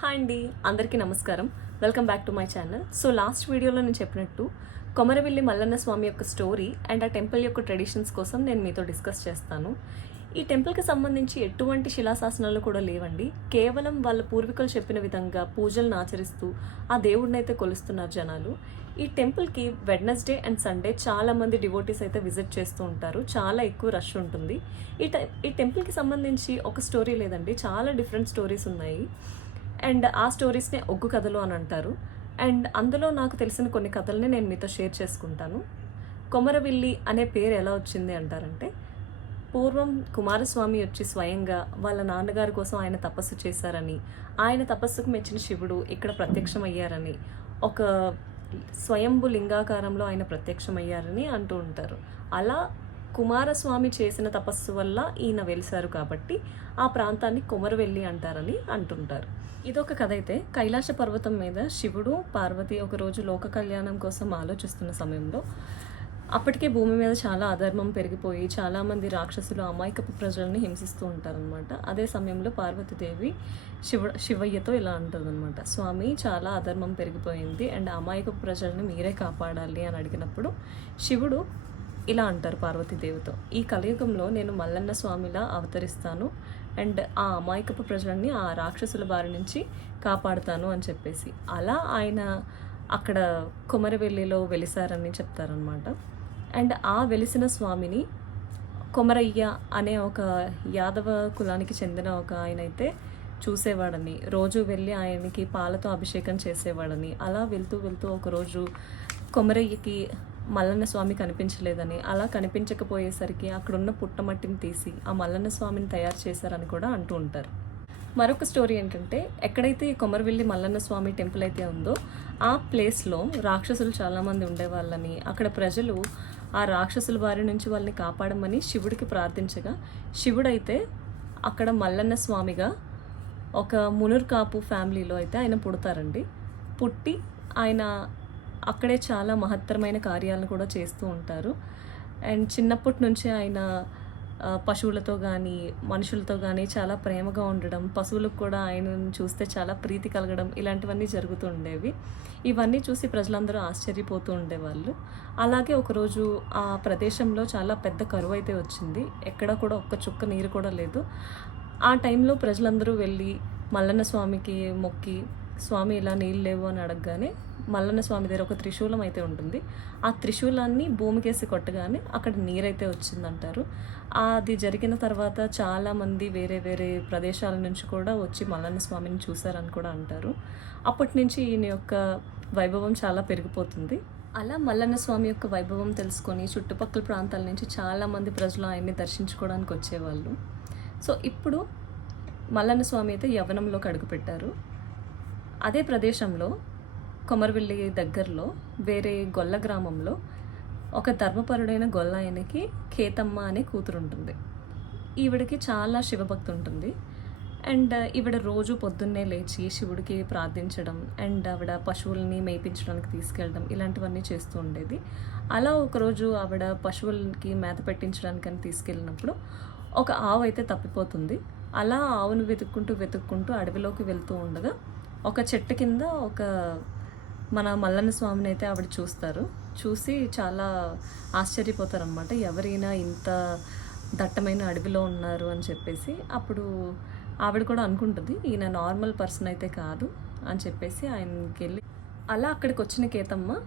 Hi అండి, అందరికీ నమస్కారం. Welcome back to my channel. So last వీడియోలో నేను చెప్పినట్టు కొమరవెల్లి మల్లన్న స్వామి యొక్క స్టోరీ అండ్ ఆ టెంపుల్ యొక్క ట్రెడిషన్స్ కోసం నేను మీతో డిస్కస్ చేస్తాను. ఈ టెంపుల్కి సంబంధించి ఎటువంటి శిలాశాసనాలు కూడా లేవండి. కేవలం వాళ్ళ పూర్వీకులు చెప్పిన విధంగా పూజలను ఆచరిస్తూ ఆ దేవుడిని అయితే కొలుస్తున్నారు జనాలు. ఈ టెంపుల్కి వెడ్నెస్డే అండ్ సండే చాలామంది డివోటీస్ అయితే విజిట్ చేస్తూ ఉంటారు. చాలా ఎక్కువ రష్ ఉంటుంది. ఈ టెంపుల్కి సంబంధించి ఒక స్టోరీ లేదండి, చాలా డిఫరెంట్ స్టోరీస్ ఉన్నాయి. అండ్ ఆ స్టోరీస్ని ఒగ్గు కథలు అని అంటారు. అండ్ అందులో నాకు తెలిసిన కొన్ని కథల్ని నేను మీతో షేర్ చేసుకుంటాను. కొమరవెల్లి అనే పేరు ఎలా వచ్చింది అంటారంటే, పూర్వం కుమారస్వామి వచ్చి స్వయంగా వాళ్ళ నాన్నగారి కోసం ఆయన తపస్సు చేశారని, ఆయన తపస్సుకు మెచ్చిన శివుడు ఇక్కడ ప్రత్యక్షమయ్యారని, ఒక స్వయంభు లింగాకారంలో ఆయన ప్రత్యక్షమయ్యారని అంటూ ఉంటారు. అలా కుమారస్వామి చేసిన తపస్సు వల్ల ఈయన వెలిశారు కాబట్టి ఆ ప్రాంతాన్ని కొమరవెల్లి అంటారని అంటుంటారు. ఇదొక కథ అయితే, కైలాస పర్వతం మీద శివుడు పార్వతి ఒకరోజు లోక కళ్యాణం కోసం ఆలోచిస్తున్న సమయంలో అప్పటికే భూమి మీద చాలా అధర్మం పెరిగిపోయి చాలామంది రాక్షసులు అమాయకపు ప్రజల్ని హింసిస్తూ ఉంటారనమాట. అదే సమయంలో పార్వతీదేవి శివయ్యతో ఇలా అంటుందన్నమాట, స్వామి చాలా అధర్మం పెరిగిపోయింది అండ్ అమాయకపు ప్రజల్ని మీరే కాపాడాలి అని అడిగినప్పుడు శివుడు ఇలా అంటారు పార్వతీదేవితో, ఈ కలియుగంలో నేను మల్లన్న స్వామిలా అవతరిస్తాను అండ్ ఆ అమాయకపు ప్రజలని ఆ రాక్షసుల బారి నుంచి కాపాడుతాను అని చెప్పేసి అలా ఆయన అక్కడ కొమరవెల్లిలో వెలిసారని చెప్తారనమాట. అండ్ ఆ వెలిసిన స్వామిని కొమరయ్య అనే ఒక యాదవ కులానికి చెందిన ఒక ఆయన అయితే చూసేవాడని, రోజు వెళ్ళి ఆయనకి పాలతో అభిషేకం చేసేవాడని, అలా వెళ్తూ వెళ్తూ ఒకరోజు కొమరయ్యకి మల్లన్న స్వామి కనిపించలేదని, అలా కనిపించకపోయేసరికి అక్కడున్న పుట్టమట్టిని తీసి ఆ మల్లన్న స్వామిని తయారు చేశారని కూడా అంటూ ఉంటారు. మరొక స్టోరీ ఏంటంటే, ఎక్కడైతే ఈ కొమరవెల్లి మల్లన్న స్వామి టెంపుల్ అయితే ఉందో ఆ ప్లేస్లో రాక్షసులు చాలామంది ఉండేవాళ్ళని, అక్కడ ప్రజలు ఆ రాక్షసుల బారి నుంచి వాళ్ళని కాపాడమని శివుడికి ప్రార్థించగా, శివుడైతే అక్కడ మల్లన్న స్వామిగా ఒక మునుర్ కాపు ఫ్యామిలీలో అయితే ఆయన పుడతారండి. పుట్టి ఆయన అక్కడే చాలా మహత్తరమైన కార్యాలను కూడా చేస్తూ ఉంటారు. అండ్ చిన్నప్పటి నుంచి ఆయన పశువులతో కానీ మనుషులతో కానీ చాలా ప్రేమగా ఉండడం, పశువులకు కూడా ఆయనను చూస్తే చాలా ప్రీతి కలగడం, ఇలాంటివన్నీ జరుగుతూ ఉండేవి. ఇవన్నీ చూసి ప్రజలందరూ ఆశ్చర్యపోతూ ఉండేవాళ్ళు. అలాగే ఒకరోజు ఆ ప్రదేశంలో చాలా పెద్ద కరువు అయితే వచ్చింది. ఎక్కడ కూడా ఒక్క చుక్క నీరు కూడా లేదు. ఆ టైంలో ప్రజలందరూ వెళ్ళి మల్లన్న స్వామికి మొక్కి, స్వామి ఇలా నీళ్ళు లేవు అని అడగగానే మల్లన్న స్వామి దగ్గర ఒక త్రిశూలం అయితే ఉంటుంది. ఆ త్రిశూలాన్ని భూమికేసి కొట్టగానే అక్కడ నీరైతే వచ్చిందంటారు. అది జరిగిన తర్వాత చాలామంది వేరే వేరే ప్రదేశాల నుంచి కూడా వచ్చి మల్లన్న స్వామిని చూశారని కూడా అంటారు. అప్పటి నుంచి ఈయన యొక్క వైభవం చాలా పెరిగిపోతుంది. అలా మల్లన్న స్వామి యొక్క వైభవం తెలుసుకొని చుట్టుపక్కల ప్రాంతాల నుంచి చాలామంది ప్రజలు ఆయన్ని దర్శించుకోవడానికి వచ్చేవాళ్ళు. సో ఇప్పుడు మల్లన్న స్వామి అయితే యవ్వనంలోకి అడుగుపెట్టారు. అదే ప్రదేశంలో కొమరవెల్లి దగ్గరలో వేరే గొల్ల గ్రామంలో ఒక ధర్మపరుడైన గొల్ల ఆయనకి కేతమ్మ అనే కూతురు ఉంటుంది. ఈవిడికి చాలా శివభక్తి ఉంటుంది. అండ్ ఈవిడ రోజు పొద్దున్నే లేచి శివుడికి ప్రార్థించడం అండ్ ఆవిడ పశువుల్ని మేపించడానికి తీసుకెళ్ళడం ఇలాంటివన్నీ చేస్తూ ఉండేది. అలా ఒకరోజు ఆవిడ పశువులకి మేత పెట్టించడానికని తీసుకెళ్ళినప్పుడు ఒక ఆవు అయితే తప్పిపోతుంది. అలా ఆవును వెతుక్కుంటూ అడవిలోకి వెళ్తూ ఉండగా ఒక చెట్టు కింద ఒక మన మల్లన్న స్వామిని అయితే ఆవిడ చూసి చాలా ఆశ్చర్యపోతారనమాట, ఎవరైనా ఇంత దట్టమైన అడవిలో ఉన్నారు అని చెప్పేసి. అప్పుడు ఆవిడ కూడా అనుకుంటుంది, ఈయన నార్మల్ పర్సన్ అయితే కాదు అని చెప్పేసి ఆయనకి వెళ్ళి అలా అక్కడికి వచ్చిన కేతమ్మ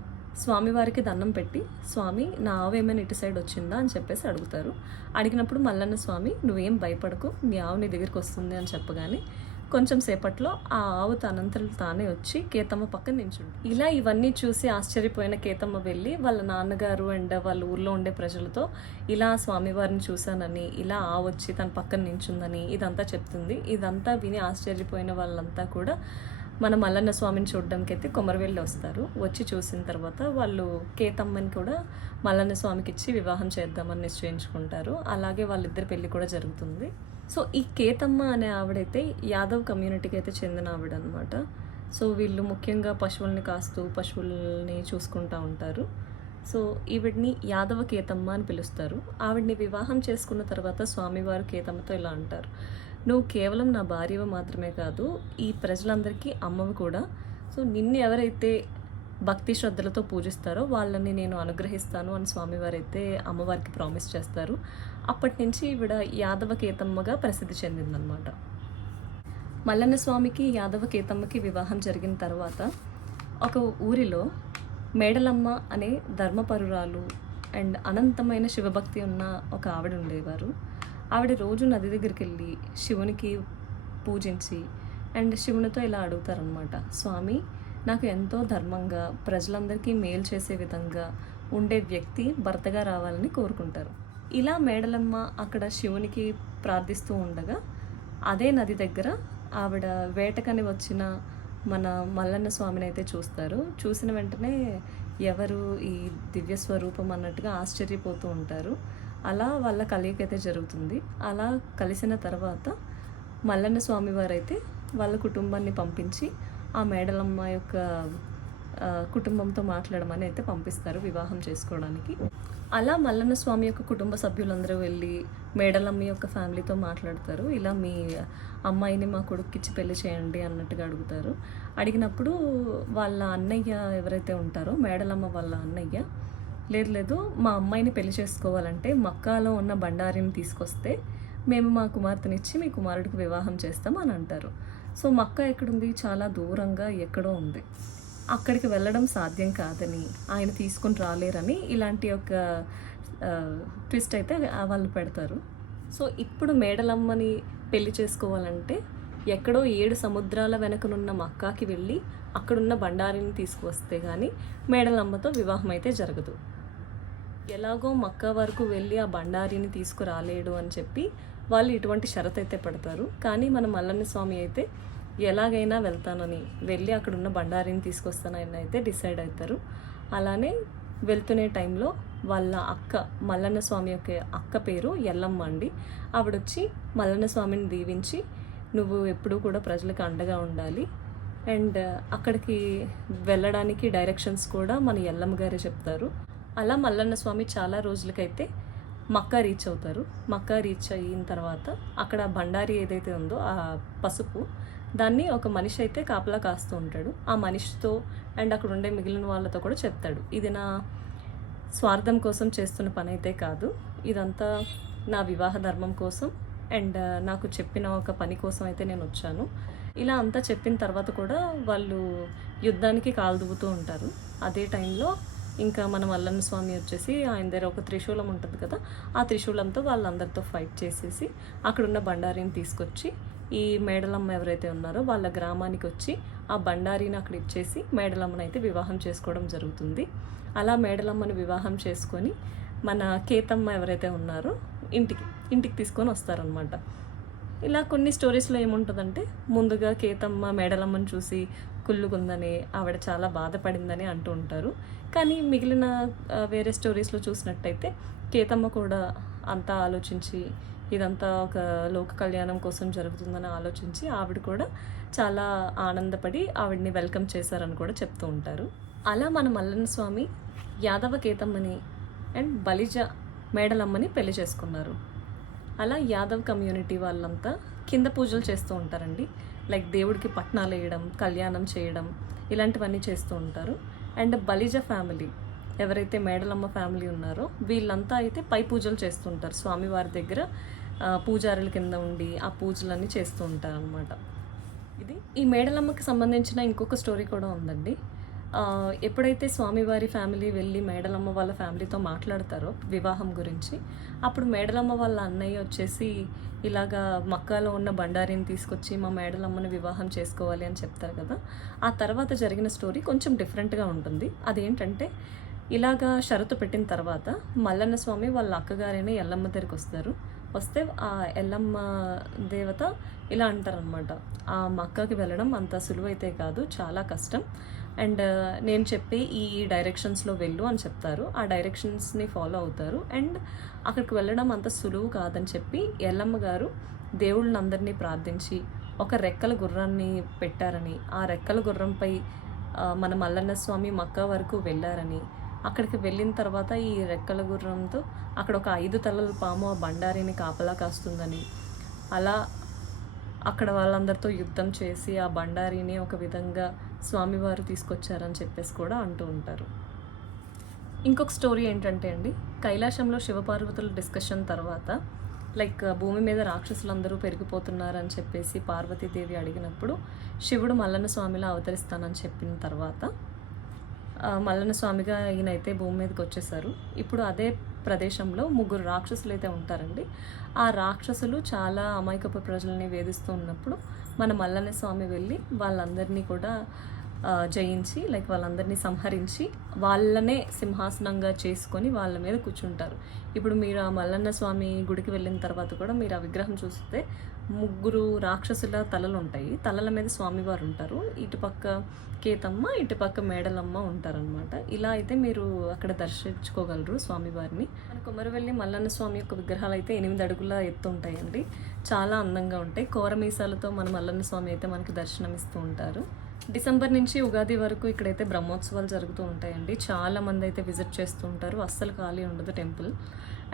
స్వామివారికి దండం పెట్టి, స్వామి నా ఆవు ఏమైనా ఇటు సైడ్ వచ్చిందా అని చెప్పేసి అడుగుతారు. అడిగినప్పుడు మల్లన్న స్వామి, నువ్వేం భయపడకు, నీ ఆవు నీ దగ్గరికి వస్తుంది అని చెప్పగానే కొంచెం సేపట్లో ఆ ఆవు తనంతలో తానే వచ్చి కేతమ్మ పక్కన నించుంది. ఇలా ఇవన్నీ చూసి ఆశ్చర్యపోయిన కేతమ్మ వెళ్ళి వాళ్ళ నాన్నగారు అండ్ వాళ్ళ ఊర్లో ఉండే ప్రజలతో ఇలా స్వామివారిని చూశానని, ఇలా ఆవు వచ్చి తన పక్కన నించుందని ఇదంతా చెప్తుంది. ఇదంతా విని ఆశ్చర్యపోయిన వాళ్ళంతా కూడా మన మల్లన్న స్వామిని చూడడానికి అయితే కొమరవెల్లి వస్తారు. వచ్చి చూసిన తర్వాత వాళ్ళు కేతమ్మని కూడా మల్లన్న స్వామికి ఇచ్చి వివాహం చేద్దామని నిశ్చయించుకుంటారు. అలాగే వాళ్ళిద్దరి పెళ్లి కూడా జరుగుతుంది. సో ఈ కేతమ్మ అనే ఆవిడైతే యాదవ్ కమ్యూనిటీకి అయితే చెందిన ఆవిడ అనమాట. సో వీళ్ళు ముఖ్యంగా పశువుల్ని కాస్తూ పశువుల్ని చూసుకుంటూ ఉంటారు. సో ఈవిడ్ని యాదవ కేతమ్మ అని పిలుస్తారు. ఆవిడ్ని వివాహం చేసుకున్న తర్వాత స్వామివారు కేతమ్మతో ఇలా అంటారు, నువ్వు కేవలం నా భార్యవి మాత్రమే కాదు, ఈ ప్రజలందరికీ అమ్మవి కూడా. సో నిన్ను ఎవరైతే భక్తి శ్రద్ధలతో పూజిస్తారో వాళ్ళని నేను అనుగ్రహిస్తాను అని స్వామివారు అయితే అమ్మవారికి ప్రామిస్ చేస్తారు. అప్పటి నుంచి ఈవిడ యాదవ కేతమ్మగా ప్రసిద్ధి చెందిందనమాట. మల్లన్న స్వామికి యాదవ కేతమ్మకి వివాహం జరిగిన తర్వాత ఒక ఊరిలో మేడలమ్మ అనే ధర్మపరురాలు అండ్ అనంతమైన శివభక్తి ఉన్న ఒక ఆవిడ ఉండేవారు. ఆవిడ రోజు నది దగ్గరికి వెళ్ళి శివునికి పూజించి అండ్ శివునితో ఇలా అడుగుతారనమాట, స్వామి నాకు ఎంతో ధర్మంగా ప్రజలందరికీ మేలు చేసే విధంగా ఉండే వ్యక్తి భర్తగా రావాలని కోరుకుంటారు. ఇలా మేడలమ్మ అక్కడ శివునికి ప్రార్థిస్తూ ఉండగా అదే నది దగ్గర ఆవిడ వేటకని వచ్చిన మన మల్లన్న స్వామిని అయితే చూస్తారు. చూసిన వెంటనే ఎవరు ఈ దివ్య స్వరూపం అన్నట్టుగా ఆశ్చర్యపోతూ ఉంటారు. అలా వాళ్ళ కలయికైతే జరుగుతుంది. అలా కలిసిన తర్వాత మల్లన్న స్వామి వారైతే వాళ్ళ కుటుంబాన్ని పంపించి ఆ మేడలమ్మ యొక్క కుటుంబంతో మాట్లాడమని అయితే పంపిస్తారు వివాహం చేసుకోవడానికి. అలా మల్లన్న స్వామి యొక్క కుటుంబ సభ్యులందరూ వెళ్ళి మేడలమ్మ యొక్క ఫ్యామిలీతో మాట్లాడతారు. ఇలా మీ అమ్మాయిని మా కొడుక్కిచ్చి పెళ్లి చేయండి అన్నట్టుగా అడుగుతారు. అడిగినప్పుడు వాళ్ళ అన్నయ్య ఎవరైతే ఉంటారో మేడలమ్మ వాళ్ళ అన్నయ్య, లేదు మా అమ్మాయిని పెళ్లి చేసుకోవాలంటే మక్కాలో ఉన్న బండారిని తీసుకొస్తే మేము మా కుమార్తెనిచ్చి మీ కుమారుడికి వివాహం చేస్తాం అని అంటారు. సో మక్కా ఎక్కడుంది? చాలా దూరంగా ఎక్కడో ఉంది. అక్కడికి వెళ్ళడం సాధ్యం కాదని, ఆయన తీసుకుని రాలేరని ఇలాంటి ఒక ట్విస్ట్ అయితే వాళ్ళు పెడతారు. సో ఇప్పుడు మేడలమ్మని పెళ్లి చేసుకోవాలంటే ఎక్కడో 7 సముద్రాల వెనకనున్న మక్కాకి వెళ్ళి అక్కడున్న బండారిని తీసుకువస్తే కానీ మేడలమ్మతో వివాహం అయితే జరగదు. ఎలాగో మక్కా వరకు వెళ్ళి ఆ బండారిని తీసుకురాలేడు అని చెప్పి వాళ్ళు ఇటువంటి షరతు అయితే పెడతారు. కానీ మన మల్లన్న స్వామి అయితే ఎలాగైనా వెళ్తానని వెళ్ళి అక్కడున్న బండారిని తీసుకొస్తానని అయితే డిసైడ్ అవుతారు. అలానే వెళ్తునే టైంలో వాళ్ళ అక్క, మల్లన్న స్వామి యొక్క అక్క పేరు ఎల్లమ్మ అండి. ఆవిడొచ్చి మల్లన్న స్వామిని దీవించి నువ్వు ఎప్పుడూ కూడా ప్రజలకు అండగా ఉండాలి అండ్ అక్కడికి వెళ్ళడానికి డైరెక్షన్స్ కూడా మన ఎల్లమ్మ గారే చెప్తారు. అలా మల్లన్న స్వామి చాలా రోజులకైతే మక్కా రీచ్ అవుతారు. మక్కా రీచ్ అయిన తర్వాత అక్కడ బండారి ఏదైతే ఉందో ఆ పసుపు దాన్ని ఒక మనిషి అయితే కాపలా కాస్తూ ఉంటాడు. ఆ మనిషితో అండ్ అక్కడ ఉండే మిగిలిన వాళ్ళతో కూడా చెప్తాడు, ఇది నా స్వార్థం కోసం చేస్తున్న పని అయితే కాదు, ఇదంతా నా వివాహ ధర్మం కోసం అండ్ నాకు చెప్పిన ఒక పని కోసం అయితే నేను వచ్చాను. ఇలా అంతా చెప్పిన తర్వాత కూడా వాళ్ళు యుద్ధానికి కాలు దువ్వుతూ ఉంటారు. అదే టైంలో ఇంకా మన మల్లన్న స్వామి వచ్చేసి ఆయన దగ్గర ఒక త్రిశూలం ఉంటుంది కదా, ఆ త్రిశూలంతో వాళ్ళందరితో ఫైట్ చేసేసి అక్కడున్న బండారిని తీసుకొచ్చి ఈ మేడలమ్మ ఎవరైతే ఉన్నారో వాళ్ళ గ్రామానికి వచ్చి ఆ బండారిని అక్కడ ఇచ్చేసి మేడలమ్మను అయితే వివాహం చేసుకోవడం జరుగుతుంది. అలా మేడలమ్మను వివాహం చేసుకొని మన కేతమ్మ ఎవరైతే ఉన్నారో ఇంటికి తీసుకొని వస్తారనమాట. ఇలా కొన్ని స్టోరీస్లో ఏముంటుందంటే ముందుగా కేతమ్మ మేడలమ్మను చూసి కుళ్ళుకుందని, ఆవిడ చాలా బాధపడిందని అంటూ ఉంటారు. కానీ మిగిలిన వేరే స్టోరీస్లో చూసినట్టయితే కేతమ్మ కూడా అంతా ఆలోచించి ఇదంతా ఒక లోక కళ్యాణం కోసం జరుగుతుందని ఆలోచించి ఆవిడ కూడా చాలా ఆనందపడి ఆవిడని వెల్కమ్ చేశారని కూడా చెప్తూ ఉంటారు. అలా మన మల్లన్న స్వామి యాదవ కేతమ్మని అండ్ బలిజ మేడలమ్మని పెళ్లి చేసుకున్నారు. అలా యాదవ్ కమ్యూనిటీ వాళ్ళంతా కింద పూజలు చేస్తూ ఉంటారండి. లైక్ దేవుడికి పట్నాలు వేయడం, కళ్యాణం చేయడం ఇలాంటివన్నీ చేస్తూ ఉంటారు. అండ్ బలిజ ఫ్యామిలీ ఎవరైతే మేడలమ్మ ఫ్యామిలీ ఉన్నారో వీళ్ళంతా అయితే పై పూజలు చేస్తుంటారు. స్వామివారి దగ్గర పూజారుల కింద ఉండి ఆ పూజలన్నీ చేస్తూ ఉంటారు అనమాట. ఇది ఈ మేడలమ్మకి సంబంధించిన ఇంకొక స్టోరీ కూడా ఉందండి. ఎప్పుడైతే స్వామివారి ఫ్యామిలీ వెళ్ళి మేడలమ్మ వాళ్ళ ఫ్యామిలీతో మాట్లాడతారో వివాహం గురించి, అప్పుడు మేడలమ్మ వాళ్ళ అన్నయ్య వచ్చేసి ఇలాగా మక్కాలో ఉన్న బండారిని తీసుకొచ్చి మా మేడలమ్మని వివాహం చేసుకోవాలి అని చెప్తారు కదా. ఆ తర్వాత జరిగిన స్టోరీ కొంచెం డిఫరెంట్గా ఉంటుంది. అదేంటంటే ఇలాగా షరతు పెట్టిన తర్వాత మల్లన్న స్వామి వాళ్ళ అక్కగారైన ఎల్లమ్మ దగ్గరికి వస్తే ఆ ఎల్లమ్మ దేవత ఇలా అంటారనమాట, ఆ మక్కాకి వెళ్ళడం అంత సులువైతే కాదు, చాలా కష్టం అండ్ నేను చెప్పి ఈ డైరెక్షన్స్లో వెళ్ళు అని చెప్తారు. ఆ డైరెక్షన్స్ని ఫాలో అవుతారు అండ్ అక్కడికి వెళ్ళడం అంత సులువు కాదని చెప్పి ఎల్లమ్మ గారు దేవుళ్ళందరినీ ప్రార్థించి ఒక రెక్కల గుర్రాన్ని పెట్టారని, ఆ రెక్కల గుర్రంపై మన మల్లన్న స్వామి మక్కా వరకు వెళ్ళారని, అక్కడికి వెళ్ళిన తర్వాత ఈ రెక్కల గుర్రంతో అక్కడ ఒక 5 తలల పాము ఆ బండారిని కాపలా కాస్తుందని, అలా అక్కడ వాళ్ళందరితో యుద్ధం చేసి ఆ బండారిని ఒక విధంగా స్వామివారు తీసుకొచ్చారని చెప్పేసి కూడా అంటూ ఉంటారు. ఇంకొక స్టోరీ ఏంటంటే అండి, కైలాసంలో శివపార్వతుల డిస్కషన్ తర్వాత భూమి మీద రాక్షసులందరూ పెరిగిపోతున్నారని చెప్పేసి పార్వతీదేవి అడిగినప్పుడు శివుడు మల్లన్న స్వామిలా అవతరిస్తానని చెప్పిన తర్వాత మల్లన్న స్వామిగా ఈయనైతే భూమి మీదకి వచ్చేసారు. ఇప్పుడు అదే ప్రదేశంలో 3 రాక్షసులు అయితే ఉంటారండి. ఆ రాక్షసులు చాలా అమాయకపు ప్రజల్ని వేధిస్తూ ఉన్నప్పుడు మన మల్లన్న స్వామి వెళ్ళి వాళ్ళందరినీ కూడా జయించి వాళ్ళందరినీ సంహరించి వాళ్ళనే సింహాసనంగా చేసుకొని వాళ్ళ మీద కూర్చుంటారు. ఇప్పుడు మీరు ఆ మల్లన్న స్వామి గుడికి వెళ్ళిన తర్వాత కూడా మీరు ఆ విగ్రహం చూస్తే 3 రాక్షసుల తలలు ఉంటాయి. తలల మీద స్వామివారు ఉంటారు. ఇటుపక్క కేతమ్మ, ఇటుపక్క మేడలమ్మ ఉంటారనమాట. ఇలా అయితే మీరు అక్కడ దర్శించుకోగలరు స్వామివారిని. మన కొమరవెల్లి మల్లన్న స్వామి యొక్క విగ్రహాలు అయితే 8 అడుగుల ఎత్తు ఉంటాయండి. చాలా అందంగా ఉంటాయి. కోరమీసాలతో మన మల్లన్న స్వామి అయితే మనకి దర్శనమిస్తూ ఉంటారు. డిసెంబర్ నుంచి ఉగాది వరకు ఇక్కడైతే బ్రహ్మోత్సవాలు జరుగుతూ ఉంటాయండి. చాలామంది అయితే విజిట్ చేస్తూ ఉంటారు. అస్సలు ఖాళీ ఉండదు టెంపుల్.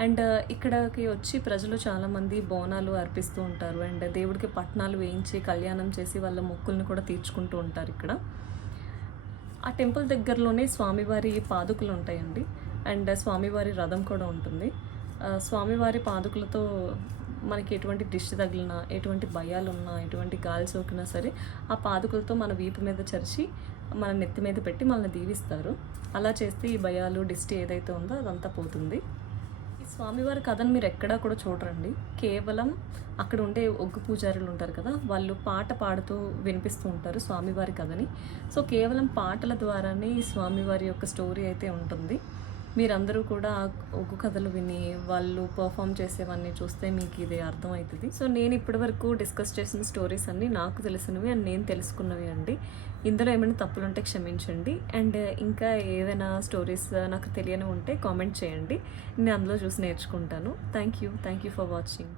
అండ్ ఇక్కడికి వచ్చి ప్రజలు చాలామంది బోనాలు అర్పిస్తూ ఉంటారు. అండ్ దేవుడికి పట్నాలు వేయించి కళ్యాణం చేసి వాళ్ళ మొక్కుల్ని కూడా తీర్చుకుంటూ ఉంటారు ఇక్కడ. ఆ టెంపుల్ దగ్గరలోనే స్వామివారి పాదుకలు ఉంటాయండి. అండ్ స్వామివారి రథం కూడా ఉంటుంది. స్వామివారి పాదుకలతో మనకి ఎటువంటి దిష్టి తగిలినా, ఎటువంటి భయాలున్నా, ఎటువంటి గాలి సోకినా సరే ఆ పాదుకలతో మన వీపు మీద చరిచి మన నెత్తి మీద పెట్టి మనల్ని దీవిస్తారు. అలా చేస్తే ఈ భయాలు, దిష్టి ఏదైతే ఉందో అదంతా పోతుంది. ఈ స్వామివారి కథను మీరు ఎక్కడా కూడా చూడరండి. కేవలం అక్కడ ఉండే ఒగ్గు పూజారులు ఉంటారు కదా, వాళ్ళు పాట పాడుతూ వినిపిస్తూ ఉంటారు స్వామివారి కథని. సో కేవలం పాటల ద్వారానే ఈ స్వామివారి యొక్క స్టోరీ అయితే ఉంటుంది. మీరందరూ కూడా ఒగ్గు కథలు విని వాళ్ళు పర్ఫామ్ చేసేవన్నీ చూస్తే మీకు ఇది అర్థమవుతుంది. సో నేను ఇప్పటివరకు డిస్కస్ చేసిన స్టోరీస్ అన్నీ నాకు తెలిసినవి అండ్ నేను తెలుసుకున్నవి అండి. ఇందులో ఏమైనా తప్పులుంటే క్షమించండి. అండ్ ఇంకా ఏదైనా స్టోరీస్ నాకు తెలియని ఉంటే కామెంట్ చేయండి. నేను అందులో చూసి నేర్చుకుంటాను. Thank you for watching.